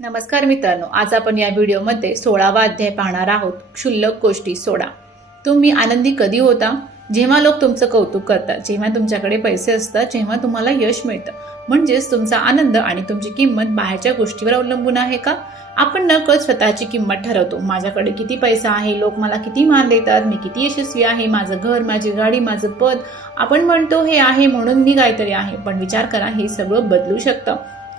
नमस्कार मित्रांनो, आज आपण या व्हिडिओमध्ये 16वा अध्याय पाहणार आहोत. क्षुल्लक गोष्टी सोडा. तुम्ही आनंदी कधी होता? जेव्हा लोक तुमचं कौतुक करतात, जेव्हा तुमच्याकडे पैसे असतात, जेव्हा तुम्हाला यश मिळतं. म्हणजेच तुमचा आनंद आणि तुमची किंमत बाहेरच्या गोष्टीवर अवलंबून आहे का? आपण नकळत स्वतःची किंमत ठरवतो. माझ्याकडे किती पैसा आहे, लोक मला किती मान देतात, मी किती यशस्वी आहे, माझं घर, माझी गाडी, माझं पद. आपण म्हणतो हे आहे म्हणून मी काहीतरी आहे. पण विचार करा, हे सगळं बदलू शकतं.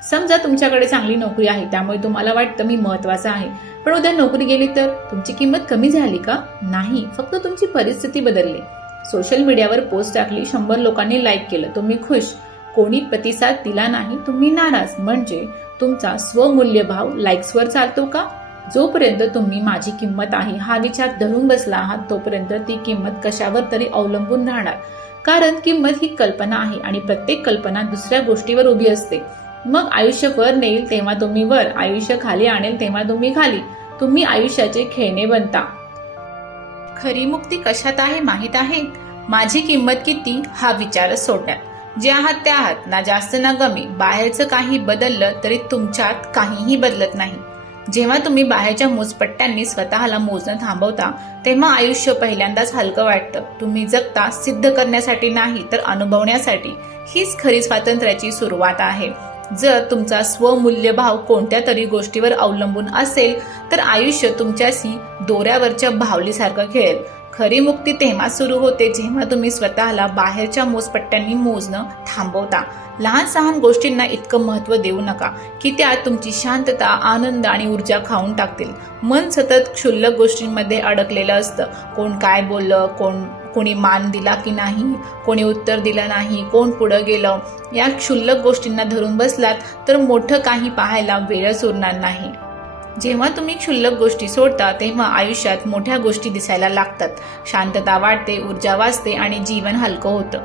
समजा तुमच्याकडे चांगली नोकरी आहे, त्यामुळे तुम्हाला वाटतं मी महत्वाचा आहे. पण उद्या नोकरी गेली तर तुमची किंमत कमी झाली का? नाही, फक्त तुमची परिस्थिती बदलली. सोशल मीडियावर पोस्ट टाकली, 100 लोकांनी लाईक केलं, तुम्ही खुश. कोणी प्रतिसाद दिला नाही, तुम्ही नाराज. म्हणजे तुमचा स्वमूल्यभाव लाईक्सवर चालतो का? जोपर्यंत तुम्ही माझी किंमत आहे हा विचार धरून बसला आहात, तोपर्यंत ती किंमत कशावर तरी अवलंबून राहणार. कारण किंमत ही कल्पना आहे आणि प्रत्येक कल्पना दुसऱ्या गोष्टीवर उभी असते. मग आयुष्य वर नेईल तेव्हा तुम्ही वर, आयुष्य खाली आणेल तेव्हा तुम्ही खाली. तुम्ही आयुष्याचे खेळणे बनता. खरी मुक्ती कशात आहे माहित आहे? माझी किंमत किती हा विचार सोडण्यात. जे आहात ते आहात, ना जास्त ना कमी. बाहेरचं काही बदललं तरी तुमच्यात काहीही बदलत नाही. जेव्हा तुम्ही बाहेरच्या मोजपट्ट्यांनी स्वतःला मोजणं थांबवता, तेव्हा आयुष्य पहिल्यांदाच हलकं वाटतं. तुम्ही जगता सिद्ध करण्यासाठी नाही, तर अनुभवण्यासाठी. हीच खरी स्वातंत्र्याची सुरुवात आहे. जर तुमचा स्वमूल्यभाव कोणत्या तरी गोष्टीवर अवलंबून असेल, तर आयुष्य तुमच्याशी दोऱ्यावरच्या भावलीसारखं खेळेल. खरी मुक्ती तेव्हा सुरू होते जेव्हा तुम्ही स्वतःला बाहेरच्या मोजपट्ट्यांनी मोजणं थांबवता. लहान सहान गोष्टींना इतकं महत्त्व देऊ नका की त्या तुमची शांतता, आनंद आणि ऊर्जा खाऊन टाकतील. मन सतत क्षुल्लक गोष्टींमध्ये अडकलेलं असतं. कोण काय बोललं, कोणी मान दिला की नाही, कोणी उत्तर दिलं नाही, कोण पुढं गेलं. या क्षुल्लक गोष्टींना धरून बसलात तर मोठं काही पाहायला वेळच उरणार नाही. जेव्हा तुम्ही क्षुल्लक गोष्टी सोडता तेव्हा आयुष्यात मोठ्या गोष्टी दिसायला लागतात. शांतता वाटते, ऊर्जा वाचते आणि जीवन हलकं होतं.